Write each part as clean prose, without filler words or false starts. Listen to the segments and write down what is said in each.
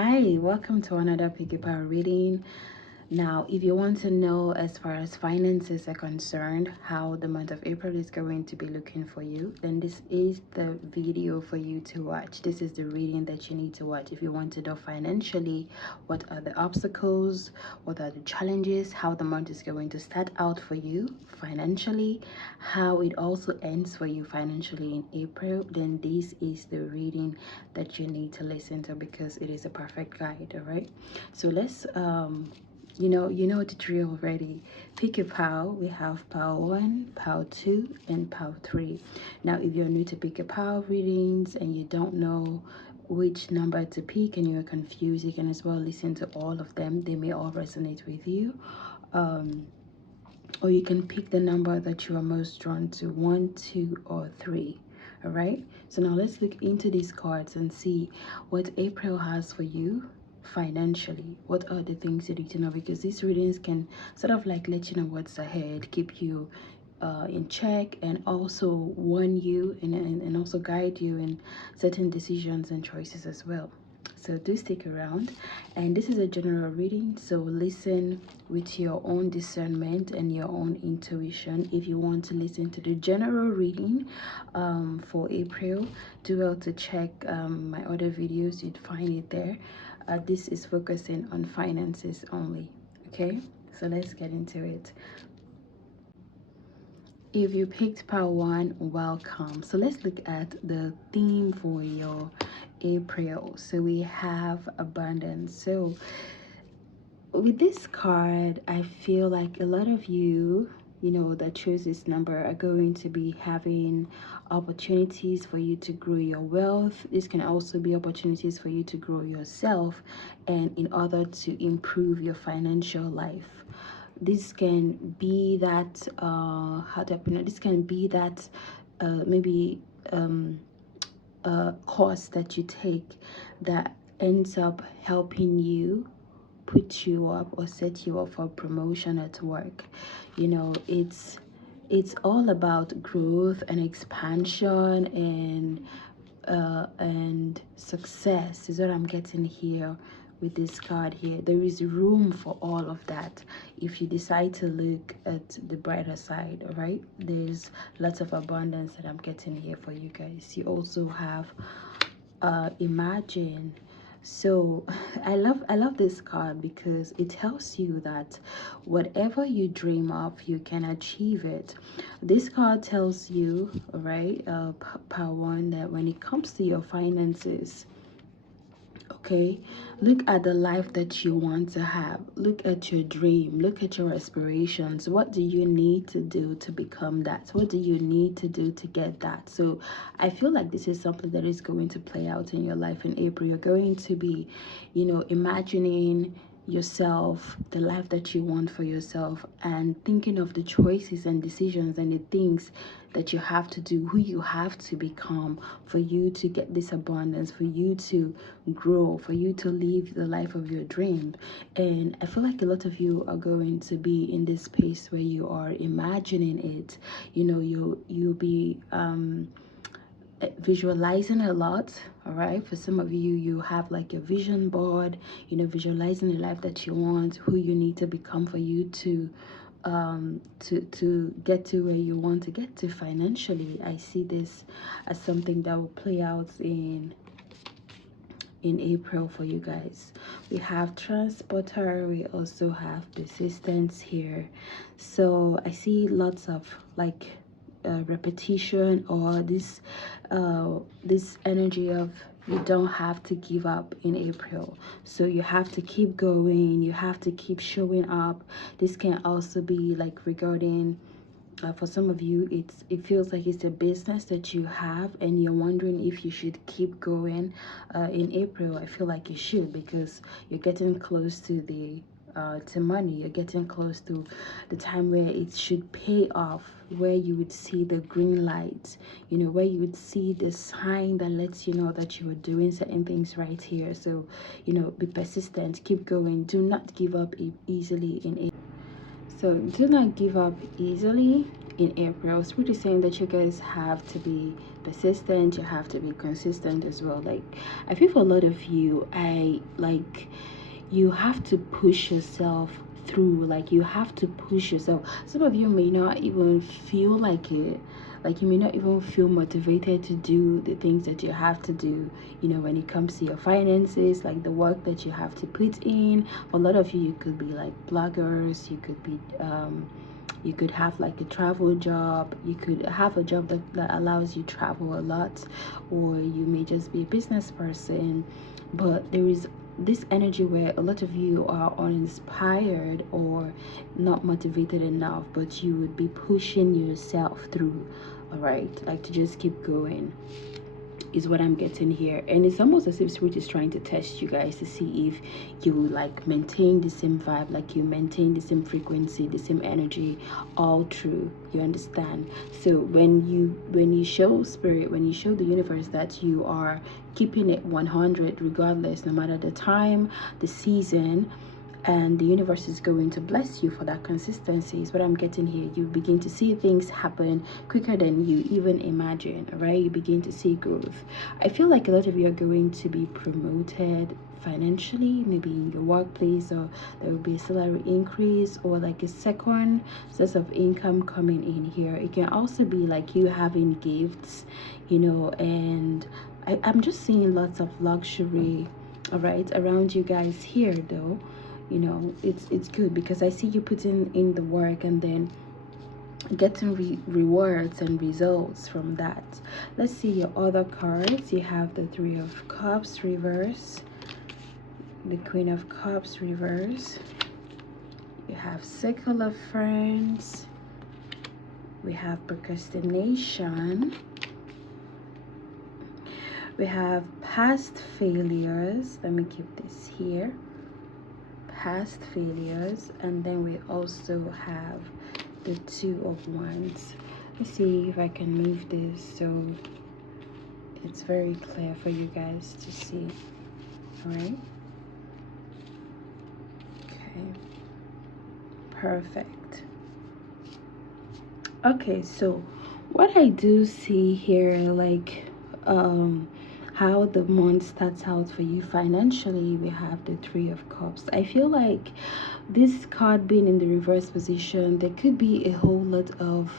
Hi, welcome to another Picky Power reading. Now, if you want to know as far as finances are concerned, how the month of April is going to be looking for you, then this is the video for you to watch. This is the reading that you need to watch if you want to know financially what are the obstacles, what are the challenges, how the month is going to start out for you financially, how it also ends for you financially in April. Then this is the reading that you need to listen to because it is a perfect guide. All right, so let's you know the drill already. Pick a pile. We have pile 1, pile 2, and pile 3. Now if you're new to pick a pile readings and you don't know which number to pick and you're confused, you can as well listen to all of them. They may all resonate with you, or you can pick the number that you are most drawn to, 1, 2, or 3. All right, so now let's look into these cards and see what April has for you financially. What are the things you need to know, because these readings can sort of like let you know what's ahead, keep you in check, and also warn you and also guide you in certain decisions and choices as well. So do stick around, and this is a general reading, so listen with your own discernment and your own intuition. If you want to listen to the general reading for April, do well to check my other videos. You'd find it there. This is focusing on finances only. Okay, so let's get into it. If you picked pile 1, welcome. So let's look at the theme for your April. So we have abundance. So with this card, I feel like a lot of you that choose this number are going to be having opportunities for you to grow your wealth. This can also be opportunities for you to grow yourself, and in order to improve your financial life. This can be that how do I put it? This can be that maybe course that you take that ends up helping you put you up or set you up for promotion at work. It's all about growth and expansion and success is what I'm getting here with this card here. There is room for all of that if you decide to look at the brighter side. All right, there's lots of abundance that I'm getting here for you guys. You also have imagine. So I love this card because it tells you that whatever you dream of, you can achieve it. This card tells you, all right, power 1, that when it comes to your finances, okay, look at the life that you want to have. Look at your dream. Look at your aspirations. What do you need to do to become that? What do you need to do to get that? So I feel like this is something that is going to play out in your life in April. You're going to be imagining yourself, the life that you want for yourself, and thinking of the choices and decisions and the things that you have to do, who you have to become for you to get this abundance, for you to grow, for you to live the life of your dream. And I feel like a lot of you are going to be in this space where you are imagining it. You'll be visualizing a lot. All right, for some of you, you have like a vision board, visualizing the life that you want, who you need to become for you to get to where you want to get to financially. I see this as something that will play out in April for you guys. We have transporter, we also have persistence here. So I see lots of like repetition, or this energy of you don't have to give up in April. So you have to keep going, you have to keep showing up. This can also be like regarding for some of you, it feels like it's a business that you have and you're wondering if you should keep going. In April, I feel like you should, because you're getting close to the to money. You're getting close to the time where it should pay off, where you would see the green light, where you would see the sign that lets you know that you are doing certain things right here. So be persistent, keep going, do not give up easily in April. So do not give up easily. in April. It's really saying that you guys have to be persistent, you have to be consistent as well. Like, I feel for a lot of you, you have to push yourself through. Like, you have to push yourself. Some of you may not even feel like it. Like, you may not even feel motivated to do the things that you have to do, you know, when it comes to your finances, like the work that you have to put in. For a lot of you, you could be like bloggers, you could be you could have like a travel job, you could have a job that allows you travel a lot, or you may just be a business person. But there is this energy where a lot of you are uninspired or not motivated enough, but you would be pushing yourself through, all right, like to just keep going is what I'm getting here. And it's almost as if spirit is trying to test you guys to see if you like maintain the same vibe, like you maintain the same frequency, the same energy all through. You understand? So when you show spirit, when you show the universe that you are keeping it 100 regardless, no matter the time, the season, and the universe is going to bless you for that consistency is what I'm getting here. You begin to see things happen quicker than you even imagine, right? You begin to see growth. I feel like a lot of you are going to be promoted financially, maybe in your workplace, or there will be a salary increase or like a second source of income coming in here. It can also be like you having gifts, you know, and I'm just seeing lots of luxury, all right, around you guys here though. You know, it's good because I see you putting in the work and then getting rewards and results from that. Let's see your other cards. You have the Three of Cups reverse, the Queen of Cups reverse, you have Circle of Friends, we have procrastination, we have past failures. Let me keep this here, past failures, and then we also have the Two of Wands. Let's see if I can move this so it's very clear for you guys to see. All right, okay, perfect. Okay, so what I do see here, like how the month starts out for you financially, we have the Three of Cups. I feel like this card being in the reverse position, there could be a whole lot of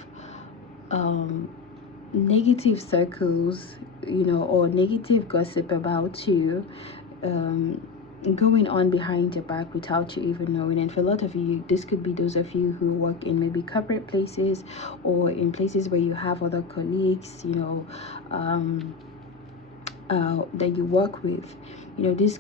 negative circles, you know, or negative gossip about you going on behind your back without you even knowing. And for a lot of you, this could be those of you who work in maybe corporate places or in places where you have other colleagues, you know, that you work with. You know, this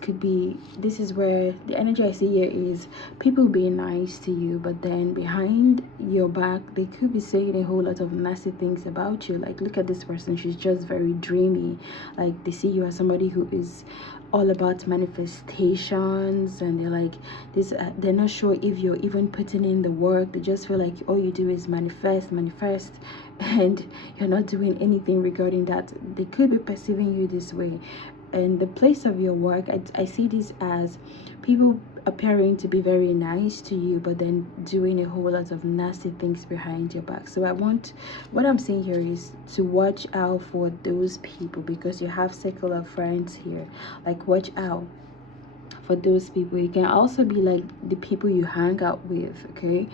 is where the energy I see here is people being nice to you, but then behind your back they could be saying a whole lot of nasty things about you. Like, look at this person, she's just very dreamy. Like, they see you as somebody who is all about manifestations, and they're like this, they're not sure if you're even putting in the work. They just feel like all you do is manifest, and you're not doing anything regarding that. They could be perceiving you this way. And the place of your work, I see this as people appearing to be very nice to you, but then doing a whole lot of nasty things behind your back. So what I'm saying here is to watch out for those people, because you have Circle of Friends here. Like, watch out for those people. It can also be like the people you hang out with, okay?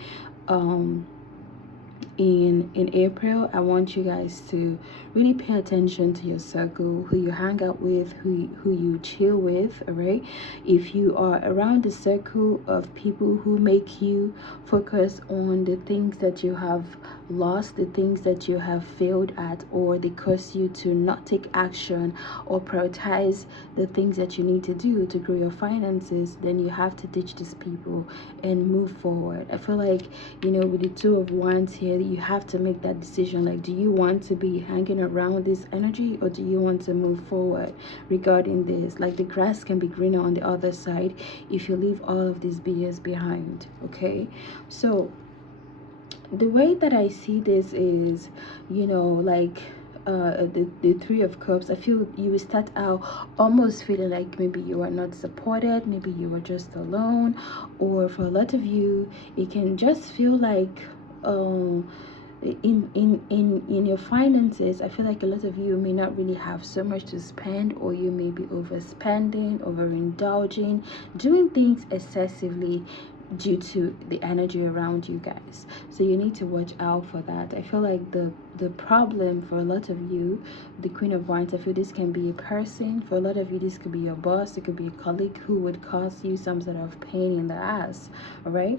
In April, I want you guys to really pay attention to your circle, who you hang out with, who you chill with. All right, if you are around the circle of people who make you focus on the things that you have lost, the things that you have failed at, or they cause you to not take action or prioritize the things that you need to do to grow your finances, then you have to ditch these people and move forward. I feel like, you know, with the Two of Wands here, you have to make that decision. Like, do you want to be hanging around this energy, or do you want to move forward regarding this? Like, the grass can be greener on the other side if you leave all of these BS behind. Okay, so the way that I see this is, you know, like the Three of Cups, I feel you will start out almost feeling like maybe you are not supported, maybe you are just alone, or for a lot of you it can just feel like in your finances, I feel like a lot of you may not really have so much to spend, or you may be overspending, overindulging, doing things excessively due to the energy around you guys. So you need to watch out for that. I feel like the problem for a lot of you, the Queen of Wands, I feel this can be a person. For a lot of you, this could be your boss, it could be a colleague who would cause you some sort of pain in the ass. All right,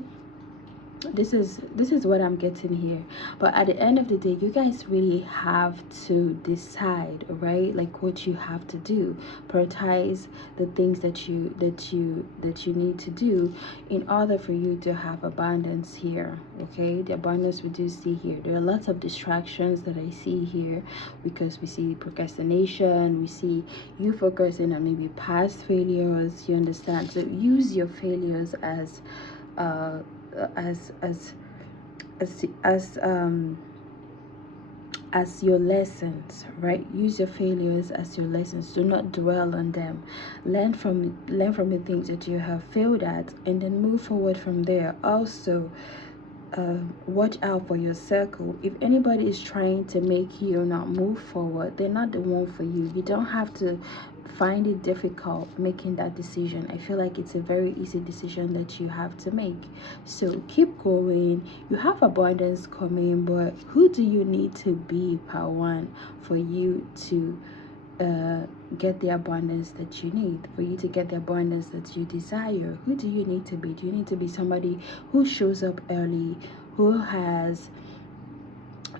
this is what I'm getting here. But at the end of the day, you guys really have to decide, right? Like what you have to do. Prioritize the things that you need to do in order for you to have abundance here. Okay, the abundance we do see here. There are lots of distractions that I see here, because we see procrastination, we see you focusing on maybe past failures. You understand? So use your failures as uh as as as as your lessons, right? Use your failures as your lessons. Do not dwell on them. Learn from the things that you have failed at, and then move forward from there. Also, watch out for your circle. If anybody is trying to make you not move forward, they're not the one for you. You don't have to find it difficult making that decision. I feel like it's a very easy decision that you have to make. So keep going. You have abundance coming, but who do you need to be, Pawan, for you to get the abundance that you need, for you to get the abundance that you desire? Who do you need to be? Do you need to be somebody who shows up early, who has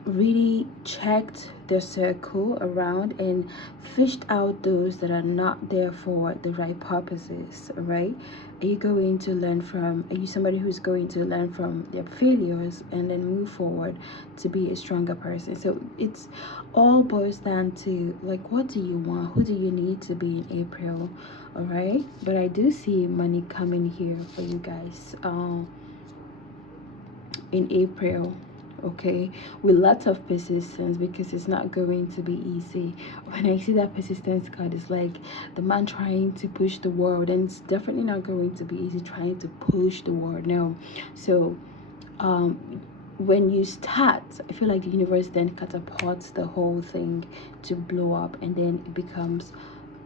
really checked their circle around and fished out those that are not there for the right purposes, right? Are you going to learn from, are you somebody who's going to learn from their failures and then move forward to be a stronger person? So it's all boils down to, like, what do you want? Who do you need to be in April? All right, but I do see money coming here for you guys in April. Okay, with lots of persistence, because it's not going to be easy. When I see that persistence card, it's like the man trying to push the world, and it's definitely not going to be easy trying to push the world. No. So when you start, I feel like the universe then catapults the whole thing to blow up, and then it becomes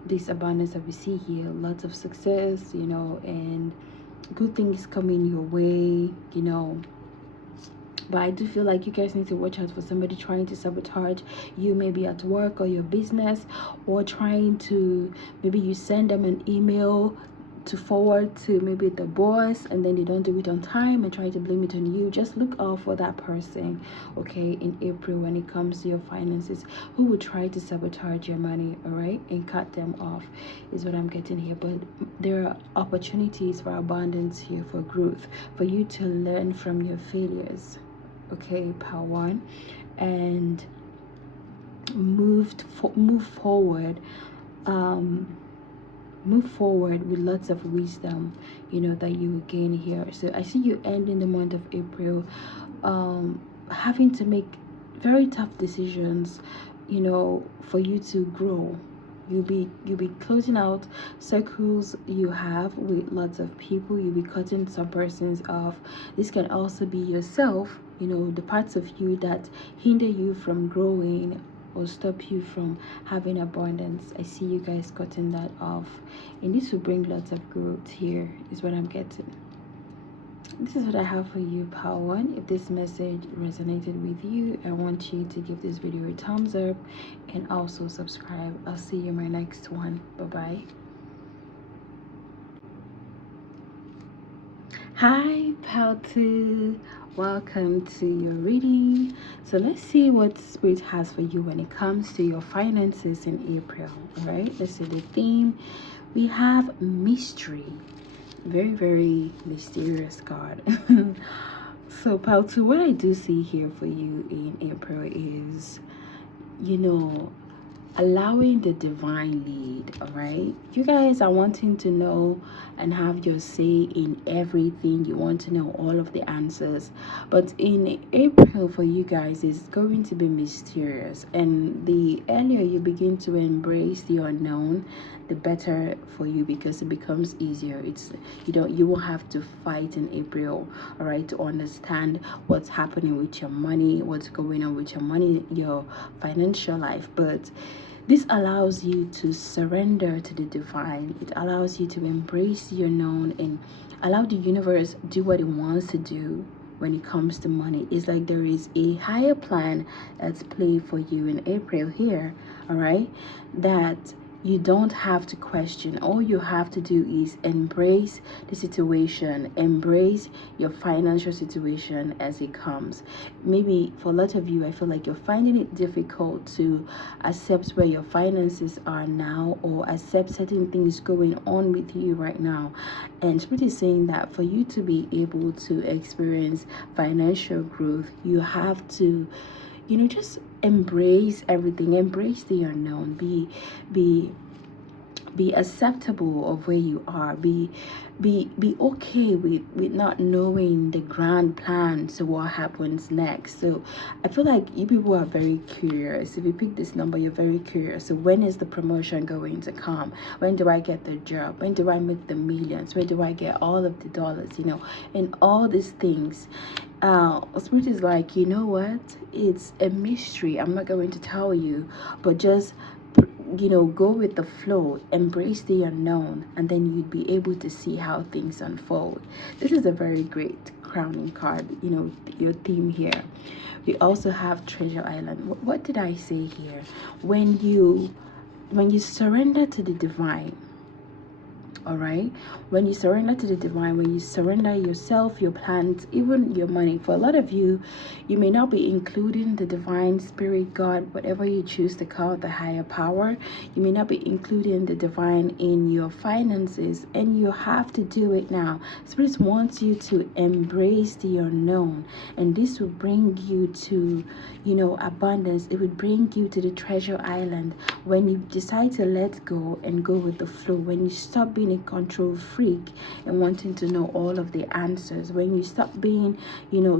this abundance that we see here. Lots of success, and good things coming your way, but I do feel like you guys need to watch out for somebody trying to sabotage you, maybe at work or your business, or trying to, maybe you send them an email to forward to maybe the boss, and then they don't do it on time and try to blame it on you. Just look out for that person, okay, in April, when it comes to your finances, who will try to sabotage your money, all right, and cut them off, is what I'm getting here. But there are opportunities for abundance here, for growth, for you to learn from your failures, okay, power one, and move forward, move forward with lots of wisdom, that you will gain here. So I see you ending the month of April having to make very tough decisions, for you to grow. You'll be closing out circles you have with lots of people. You'll be cutting some persons off. This can also be yourself, the parts of you that hinder you from growing or stop you from having abundance. I see you guys cutting that off, and this will bring lots of growth here, is what I'm getting. This is what I have for you, power one. If this message resonated with you, I want you to give this video a thumbs up and also subscribe. I'll see you in my next one. Bye bye. Hi, power two, welcome to your reading. So let's see what spirit has for you when it comes to your finances in April. All right, let's see the theme. We have mystery. Very, very mysterious card. So power two, what I do see here for you in April is, allowing the divine lead. All right, you guys are wanting to know and have your say in everything. You want to know all of the answers, but in April for you guys is going to be mysterious, and the earlier you begin to embrace the unknown, the better for you, because it becomes easier. It's, you won't have to fight in April, all right, to understand what's happening with your money, what's going on with your money, your financial life. But this allows you to surrender to the divine. It allows you to embrace the unknown and allow the universe do what it wants to do when it comes to money. It's like there is a higher plan that's played for you in April here, all right, that you don't have to question. All you have to do is embrace the situation, embrace your financial situation as it comes. Maybe for a lot of you, I feel like you're finding it difficult to accept where your finances are now, or accept certain things going on with you right now. And Spirit is saying that for you to be able to experience financial growth, you have to, just embrace everything, embrace the unknown, be be acceptable of where you are, be okay with not knowing the grand plan, so what happens next. So I feel like you people are very curious. If you pick this number, you're very curious. So when is the promotion going to come? When do I get the job? When do I make the millions? When do I get all of the dollars, and all these things? Spirit is like, you know what, it's a mystery, I'm not going to tell you, but just go with the flow, embrace the unknown, and then you'd be able to see how things unfold. This is a very great crowning card, your theme here. We also have Treasure Island. What did I say here? When you surrender to the divine, all right, when you surrender to the divine, when you surrender yourself, your plans, even your money. For a lot of you, you may not be including the divine, spirit, God, whatever you choose to call the higher power. You may not be including the divine in your finances, and you have to do it now. Spirit wants you to embrace the unknown, and this will bring you to abundance. It would bring you to the treasure island when you decide to let go and go with the flow. When you stop being a control freak and wanting to know all of the answers, when you stop being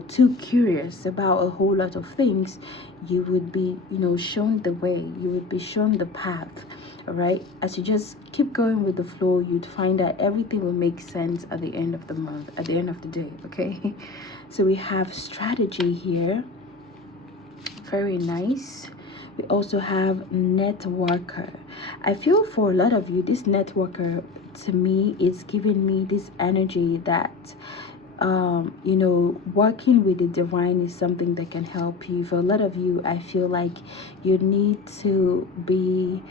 too curious about a whole lot of things, you would be shown the way, you would be shown the path. All right, as you just keep going with the flow, you'd find that everything will make sense at the end of the month, at the end of the day. Okay, so we have strategy here, very nice. We also have networker. I feel for a lot of you, this networker to me is giving me this energy that working with the divine is something that can help you. For a lot of you, I feel like you need to be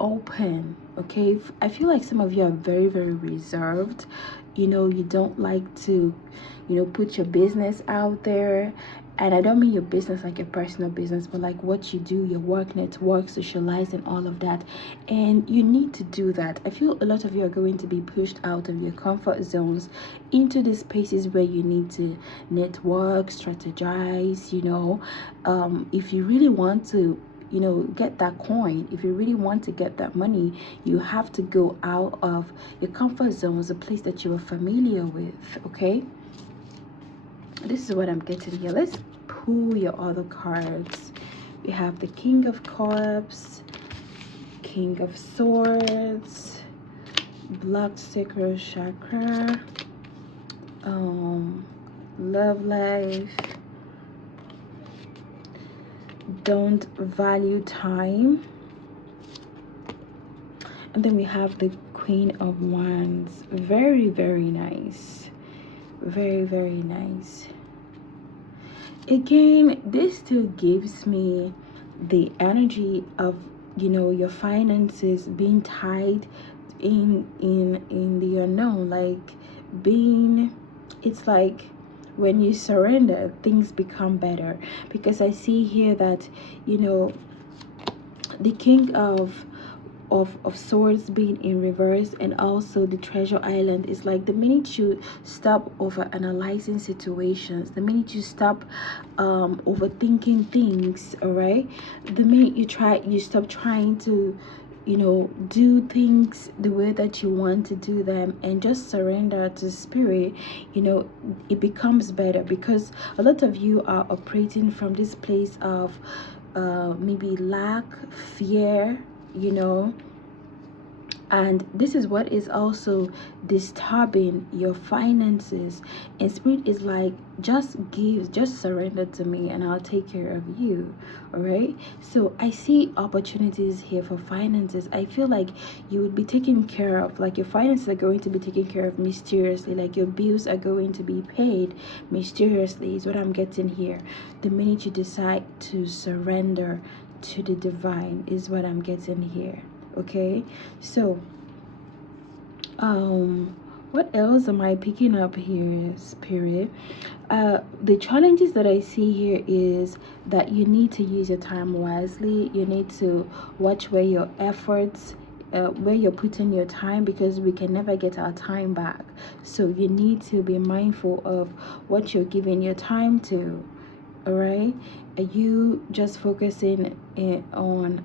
open. Okay, I feel like some of you are very, very reserved. You don't like to put your business out there. And I don't mean your business like your personal business, but like what you do, your work, network, socialize, and all of that. And you need to do that. I feel a lot of you are going to be pushed out of your comfort zones into the spaces where you need to network, strategize. If you really want to get that coin, if you really want to get that money, you have to go out of your comfort zones, a place that you are familiar with. Okay, this is what I'm getting here. Let's pull your other cards. We have the King of Cups, King of Swords, Black Sacral Chakra, love life, don't value time, and then we have the Queen of Wands. Very, very nice, very, very nice. Again, this still gives me the energy of your finances being tied in the unknown, like it's like when you surrender, things become better. Because I see here that the King of Swords being in reverse, and also the Treasure Island, is like the minute you stop over analyzing situations, the minute you stop overthinking things, all right, the minute you stop trying to do things the way that you want to do them, and just surrender to spirit, it becomes better. Because a lot of you are operating from this place of maybe lack, fear, you know. And this is what is also disturbing your finances. And spirit is like, just give, just surrender to me and I'll take care of you. All right, so I see opportunities here for finances. I feel like you would be taken care of, like your finances are going to be taken care of mysteriously, like your bills are going to be paid mysteriously, is what I'm getting here. The minute you decide to surrender to the divine, is what I'm getting here. Okay, so what else am I picking up here, spirit? The challenges that I see here is that you need to use your time wisely. You need to watch where your efforts, where you're putting your time, because we can never get our time back. So you need to be mindful of what you're giving your time to. All right, are you just focusing on,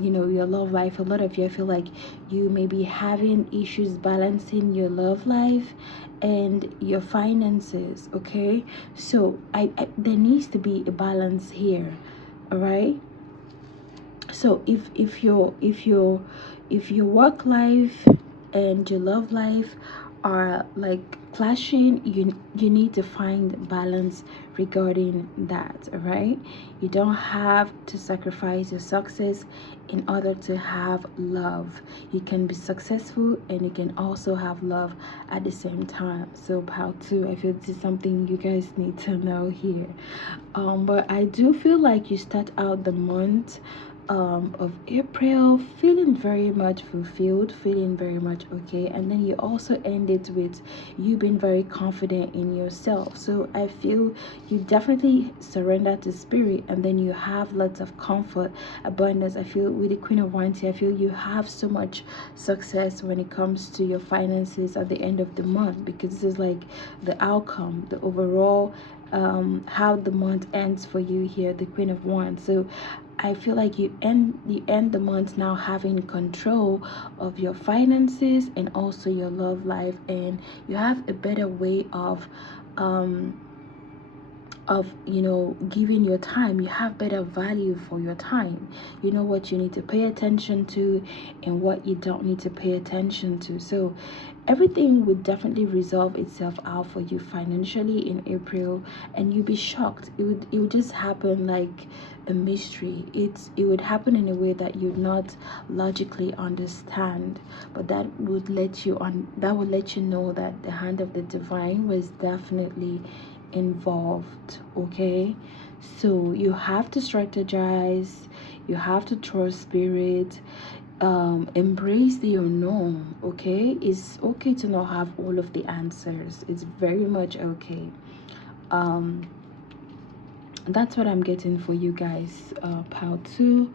you know, your love life? A lot of you, I feel like you may be having issues balancing your love life and your finances. Okay, so I there needs to be a balance here. All right, so if your work life and your love life are like clashing, you need to find balance regarding that. All right, you don't have to sacrifice your success in order to have love. You can be successful and you can also have love at the same time. So how to, I feel this is something you guys need to know here. But I do feel like you start out the month of April feeling very much fulfilled, feeling very much okay, and then you also end it with you being very confident in yourself. So I feel you definitely surrender to spirit, and then you have lots of comfort, abundance. I feel with the Queen of Wands here, I feel you have so much success when it comes to your finances at the end of the month, because this is like the outcome, the overall how the month ends for you here, the Queen of Wands. So I feel like you end the month now having control of your finances and also your love life, and you have a better way um of, you know, giving your time. You have better value for your time. You know what you need to pay attention to and what you don't need to pay attention to. So everything would definitely resolve itself out for you financially in April, and you'd be shocked. It would just happen like a mystery. It would happen in a way that you'd not logically understand, but that would let you know that the hand of the divine was definitely involved. Okay, so you have to strategize, you have to trust spirit, embrace the unknown. Okay, it's okay to not have all of the answers. It's very much okay. That's what I'm getting for you guys, part 2.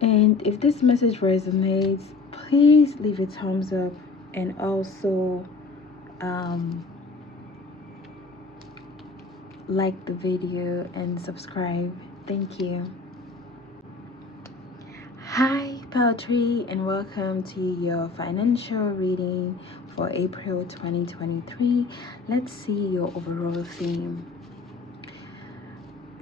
And if this message resonates, please leave a thumbs up, and also like the video and subscribe. Thank you. Hi poetry, and welcome to your financial reading for April 2023. Let's see your overall theme.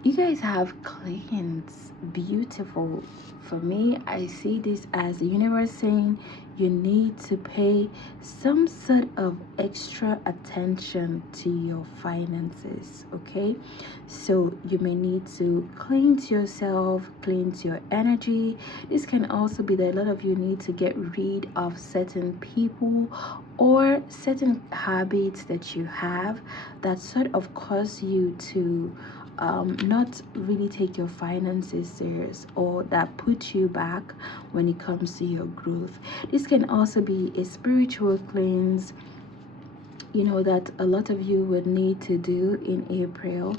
You guys have clients. Beautiful. For me, I see this as the universe saying you need to pay some sort of extra attention to your finances. Okay, so you may need to cleanse yourself, cleanse your energy. This can also be that a lot of you need to get rid of certain people or certain habits that you have that sort of cause you to not really take your finances serious, or that put you back when it comes to your growth. This can also be a spiritual cleanse, you know, that a lot of you would need to do in April.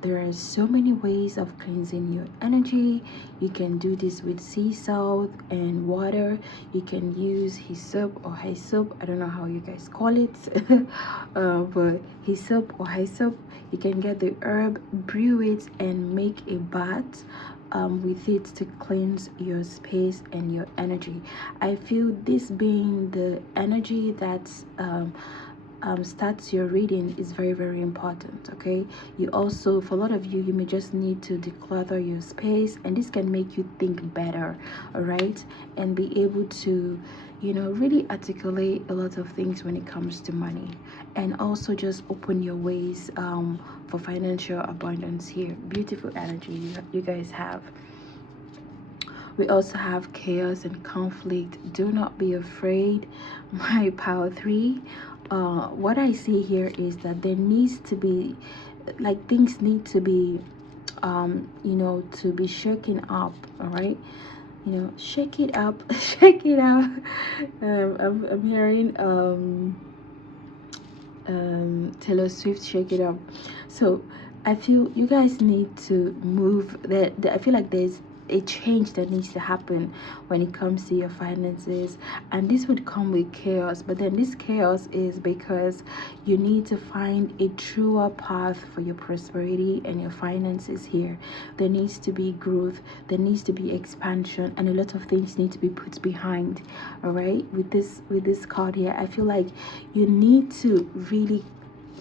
There are so many ways of cleansing your energy. You can do this with sea salt and water. You can use hyssop or hyssop. I don't know how you guys call it, but hyssop or hyssop. You can get the herb, brew it, and make a bath with it to cleanse your space and your energy. I feel this being the energy that's starts your reading is very, very important. Okay, you also, for a lot of you, you may just need to declutter your space, and this can make you think better, all right, and be able to, you know, really articulate a lot of things when it comes to money, and also just open your ways for financial abundance here. Beautiful energy you guys have. We also have chaos and conflict. Do not be afraid, my power 3. What I see here is that there needs to be, like, things need to be, you know, to be shaken up, all right? You know, shake it up, shake it up. I'm hearing Taylor Swift, shake it up. So I feel you guys need to move. I feel like there's a change that needs to happen when it comes to your finances, and this would come with chaos. But then this chaos is because you need to find a truer path for your prosperity and your finances here. There needs to be growth, there needs to be expansion, and a lot of things need to be put behind. All right, with this card here, I feel like you need to really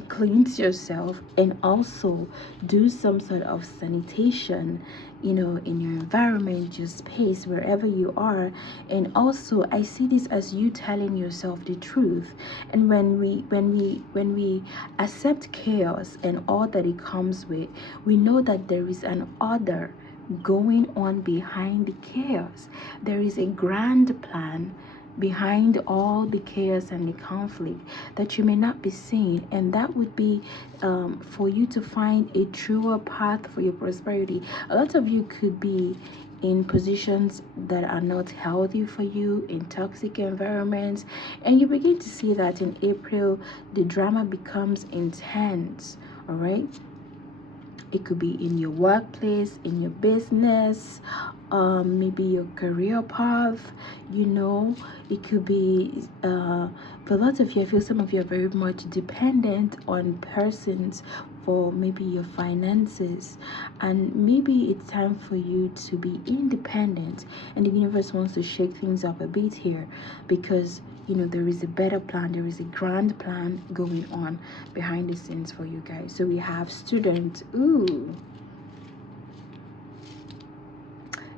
cleanse yourself and also do some sort of sanitation, you know, in your environment, your space, wherever you are. And also I see this as you telling yourself the truth. And when we accept chaos and all that it comes with, we know that there is an order going on behind the chaos. There is a grand plan behind all the chaos and the conflict that you may not be seeing, and that would be for you to find a truer path for your prosperity. A lot of you could be in positions that are not healthy for you, in toxic environments, and you begin to see that in April the drama becomes intense. All right, it could be in your workplace, in your business, maybe your career path, you know. It could be for a lot of you, I feel some of you are very much dependent on persons for maybe your finances, and maybe it's time for you to be independent, and the universe wants to shake things up a bit here, because you know there is a better plan, there is a grand plan going on behind the scenes for you guys. So we have student. Ooh,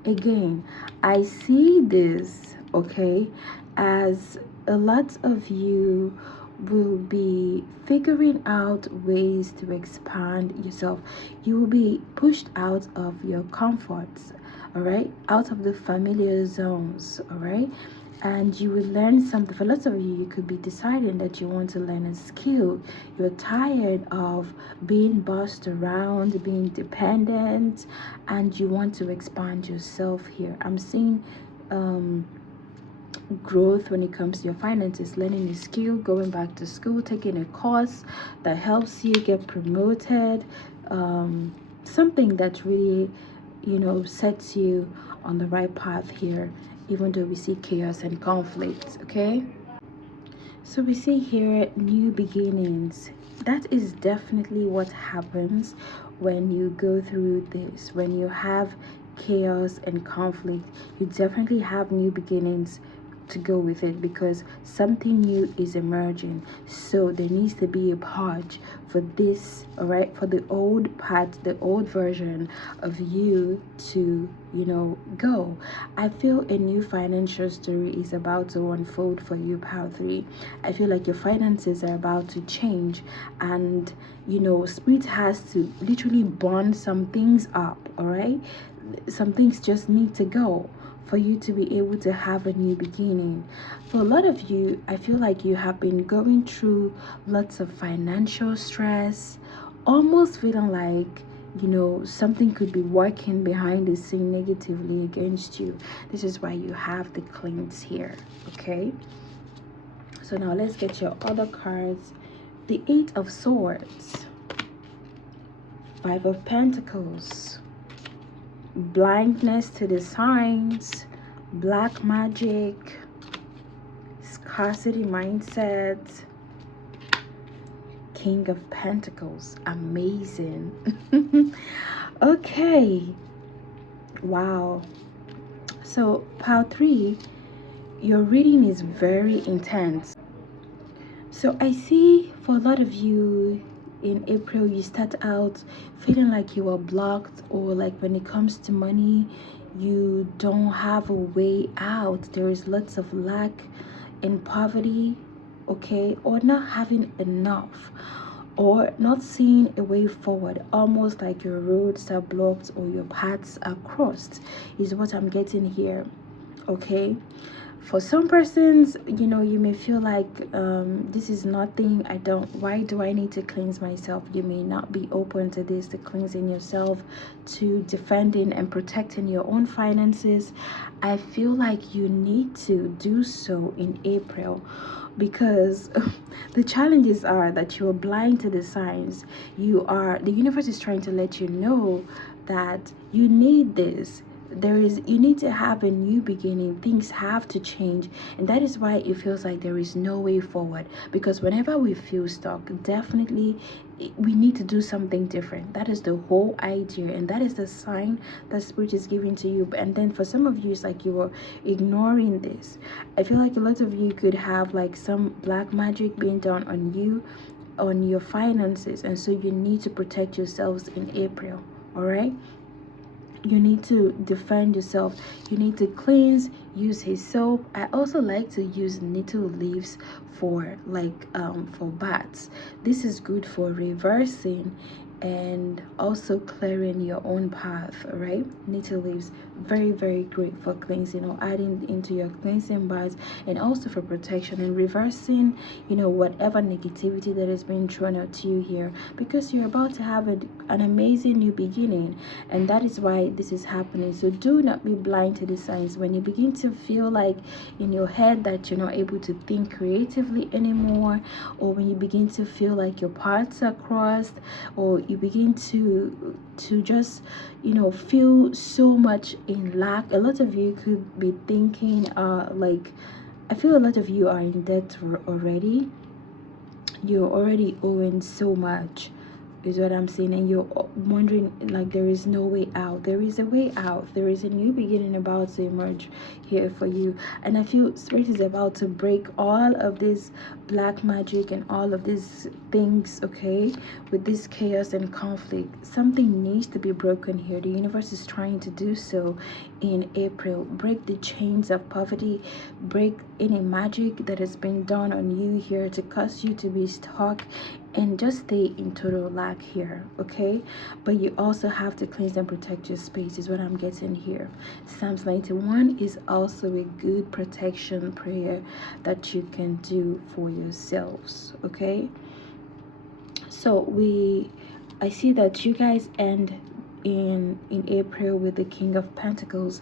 again, I see this, okay, as a lot of you will be figuring out ways to expand yourself. You will be pushed out of your comforts, all right, out of the familiar zones, all right, and you will learn something. For lots of you, you could be deciding that you want to learn a skill. You're tired of being bossed around, being dependent, and you want to expand yourself here. I'm seeing growth when it comes to your finances, learning a skill, going back to school, taking a course that helps you get promoted, something that really, you know, sets you on the right path here, even though we see chaos and conflict. Okay, so we see here new beginnings. That is definitely what happens when you go through this. When you have chaos and conflict, you definitely have new beginnings to go with it, because something new is emerging. So there needs to be a purge for this, all right, for the old part, the old version of you to, you know, go. I feel a new financial story is about to unfold for you, power 3. I feel like your finances are about to change, and you know, spirit has to literally burn some things up, all right. Some things just need to go for you to be able to have a new beginning. For a lot of you, I feel like you have been going through lots of financial stress, almost feeling like, you know, something could be working behind the scene negatively against you. This is why you have the cleanse here. Okay, so now let's get your other cards. The 8 of Swords, 5 of Pentacles, blindness to the signs, black magic, scarcity mindset, King of Pentacles. Amazing. Okay, wow. So power 3, your reading is very intense. So I see for a lot of you in April, you start out feeling like you are blocked, or like when it comes to money, you don't have a way out. There is lots of lack and poverty, okay, or not having enough, or not seeing a way forward, almost like your roads are blocked or your paths are crossed, is what I'm getting here, okay. For some persons, you know, you may feel like this is nothing. Why do I need to cleanse myself? You may not be open to this, to cleansing yourself, to defending and protecting your own finances. I feel like you need to do so in April, because the challenges are that you are blind to the signs. The universe is trying to let you know that you need this. You need to have a new beginning. Things have to change, and that is why it feels like there is no way forward. Because whenever we feel stuck, definitely we need to do something different. That is the whole idea, and that is the sign that spirit is giving to you. And then for some of you, it's like you are ignoring this. I feel like a lot of you could have like some black magic being done on you, on your finances, and so you need to protect yourselves in April. All right, you need to defend yourself. You need to cleanse, use his soap. I also like to use nettle leaves for for baths. This is good for reversing and also clearing your own path. Right, nettle leaves, very very great for cleansing or adding into your cleansing baths, and also for protection and reversing, you know, whatever negativity that is being thrown out to you here, because you're about to have an amazing new beginning, and that is why this is happening. So do not be blind to the signs. When you begin to feel like in your head that you're not able to think creatively anymore, or when you begin to feel like your paths are crossed, or you begin to just, you know, feel so much in lack. A lot of you could be thinking like, I feel a lot of you are in debt already. You're already owing so much, is what I'm saying, and you're wondering like there is no way out. There is a way out. There is a new beginning about to emerge here for you, and I feel spirit is about to break all of this black magic and all of these things, okay, with this chaos and conflict. Something needs to be broken here. The universe is trying to do so in April. Break the chains of poverty, break any magic that has been done on you here to cause you to be stuck and just stay in total lack here, okay. But you also have to cleanse and protect your space, is what I'm getting here. Psalms 91 is also a good protection prayer that you can do for yourselves, okay. So I see that you guys end in April with the King of Pentacles,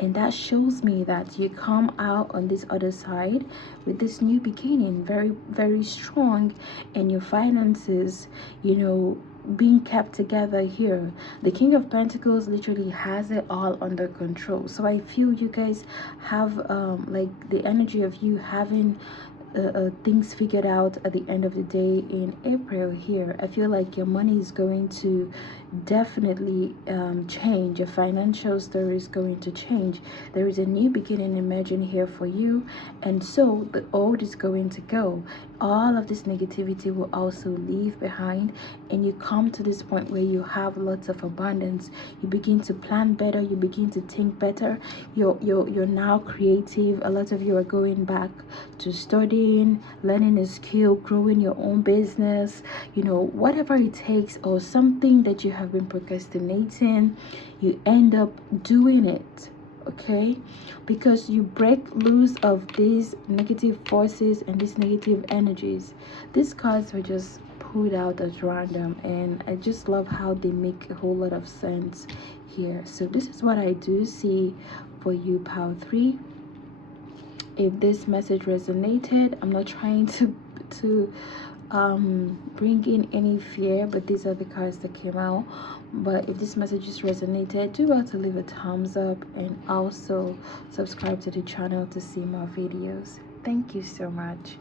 and that shows me that you come out on this other side with this new beginning, very very strong, and your finances, you know, being kept together here. The King of Pentacles literally has it all under control. So I feel you guys have like the energy of you having things figured out at the end of the day in April here. I feel like your money is going to definitely change. Your financial story is going to change. There is a new beginning emerging here for you, and so the old is going to go. All of this negativity will also leave behind, and you come to this point where you have lots of abundance. You begin to plan better, you begin to think better. You're now creative. A lot of you are going back to studying, learning a skill, growing your own business, you know, whatever it takes, or something that you have been procrastinating, you end up doing it, okay, because you break loose of these negative forces and these negative energies. These cards were just pulled out as random, and I just love how they make a whole lot of sense here. So this is what I do see for you, Power 3. If this message resonated, I'm not trying to bring in any fear, but these are the cards that came out. But if this message is resonated, do well to leave a thumbs up and also subscribe to the channel to see more videos. Thank you so much.